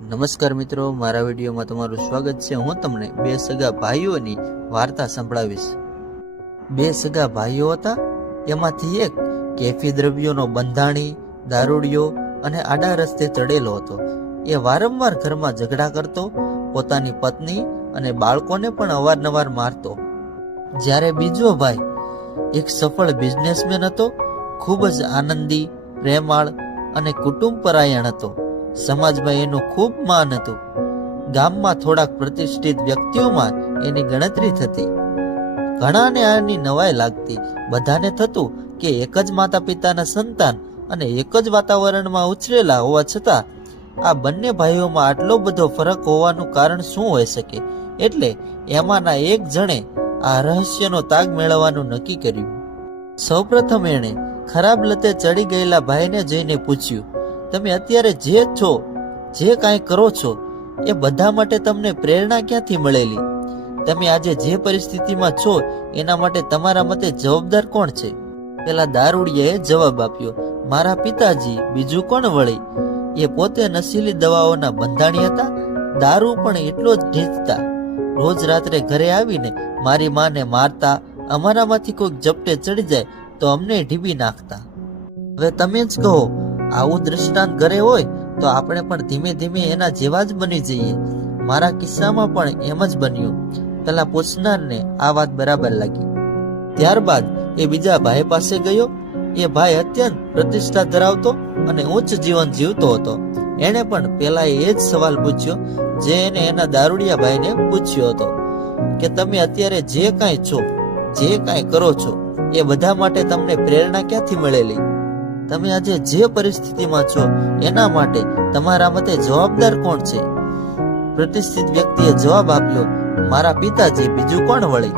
નમસ્કાર મિત્રો, મારા વિડીયોમાં તમારું સ્વાગત છે। હું તમને બે સગા ભાઈઓની વાર્તા સંભળાવીશ। બે સગા ભાઈઓ હતા, એમાંથી એક કેફી દ્રવ્યોનો બંધાણી, દારૂડિયો અને આડા રસ્તે ચડેલો હતો। એ વારંવાર ઘરમાં ઝઘડા કરતો, પોતાની પત્ની અને બાળકોને પણ અવારનવાર મારતો। જ્યારે બીજો ભાઈ એક સફળ બિઝનેસમેન હતો, ખૂબ જ આનંદી, પ્રેમાળ અને કુટુંબ પરાયણ હતો। સમાજમાં એનું ખૂબ માન હતું। ગામમાં થોડાક પ્રતિષ્ઠિત વ્યક્તિઓમાં એની ગણતરી થતી। ઘણાને આની નવાઈ લાગતી। બધાને થતું કે એક જ માતા પિતાના સંતાન અને એક જ વાતાવરણમાં ઉછરેલા હોવા છતાં આ બંને ભાઈઓમાં આટલો બધો ફરક હોવાનું કારણ શું હોઈ શકે? એટલે એમાંના એક જણે આ રહસ્યનો તાગ મેળવવાનું નક્કી કર્યું। સૌપ્રથમ એણે ખરાબ લતે ચડી ગયેલા ભાઈને જઈને પૂછ્યું, તમે અત્યારે જે છો, જે કાંઈ કરો છો, એ બધા માટે તમને પ્રેરણા ક્યાંથી મળેલી? તમે આજે જે પરિસ્થિતિમાં છો એના માટે તમારા મતે જવાબદાર કોણ છે? પેલા દારૂડિયાએ જવાબ આપ્યો, મારા પિતાજી, બીજું કોણ વળી? એ પોતે નશીલી દવાઓના બંધાણી હતા, દારૂ પણ એટલો જ ઢીંચતા। રોજ રાત્રે ઘરે આવીને મારી માને મારતા, અમારામાંથી કોઈક ઝપટે ચડી જાય તો અમને ઢીબી નાખતા। હવે તમે જ કહો, આવું દ્રષ્ટાંત ઘરે હોય તો આપણે પણ ધીમે ધીમે એના જેવા જ બની જઈએ। મારા કિસ્સામાં પણ એમ જ બન્યું। પેલા પૂછનારને આ વાત બરાબર લાગી। ત્યારબાદ એ બીજા ભાઈ પાસે ગયો। એ ભાઈ અત્યંત પ્રતિષ્ઠા ધરાવતો અને ઉચ્ચ જીવન જીવતો હતો। એણે પણ પેલા એ જ સવાલ પૂછ્યો જે એને એના દારૂડિયા ભાઈને પૂછ્યો હતો કે તમે અત્યારે જે કાંઈ છો, જે કાંઈ કરો છો, એ બધા માટે તમને પ્રેરણા ક્યાંથી મળેલી? તમે આજે જે પરિસ્થિતિમાં છો એના માટે તમારા મતે જવાબદાર કોણ છે? પ્રતિષ્ઠિત વ્યક્તિએ જવાબ આપ્યો, મારા પિતાજી, બીજું કોણ વળી?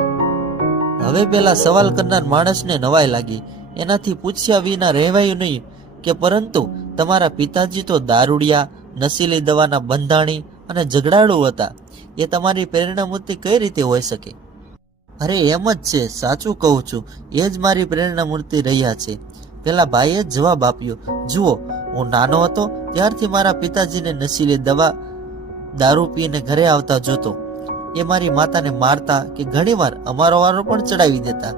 હવે પેલા સવાલ કરનાર માણસને નવાઈ લાગી। એનાથી પૂછ્યા વિના રહેવાયું નહીં કે પરંતુ તમારા પિતાજી તો દારૂડિયા, નશીલી દવાના બંધાણી અને ઝઘડાળુ હતા। એ તમારી પ્રેરણા મૂર્તિ કઈ રીતે હોઈ શકે? અરે એમ જ છે, સાચું કહું છું, એ જ મારી પ્રેરણા મૂર્તિ રહ્યા છે। પેલા ભાઈએ જવાબ આપ્યો, જુઓ, હું નાનો હતો ત્યારથી મારા પિતાજીને નશીલી દવા, દારૂ પીને ઘરે આવતા જોતો। એ મારી માતાને મારતા કે ઘણીવાર અમારો વારો પણ ચડાવી દેતા,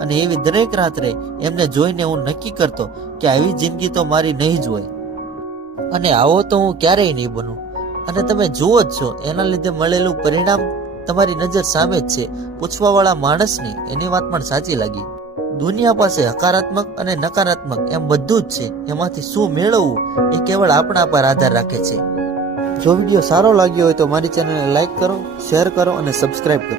અને એવી દરેક રાત્રે એમને જોઈને હું નક્કી કરતો કે આવી જિંદગી તો મારી નહીં જ હોય, અને આવો તો હું ક્યારેય નહીં બનું। અને તમે જુઓ જ છો, એના લીધે મળેલું પરિણામ તમારી નજર સામે જ છે। પૂછવાવાળા માણસને એની વાત પણ સાચી લાગી। દુનિયા પાસે હકારાત્મક અને નકારાત્મક એમ બધું જ છે। એમાંથી શું મેળવવું એ કેવળ આપણા પર આધાર રાખે છે। જો વિડીયો સારો લાગ્યો હોય તો મારી ચેનલને લાઈક કરો, શેર કરો અને સબસ્ક્રાઇબ કરો।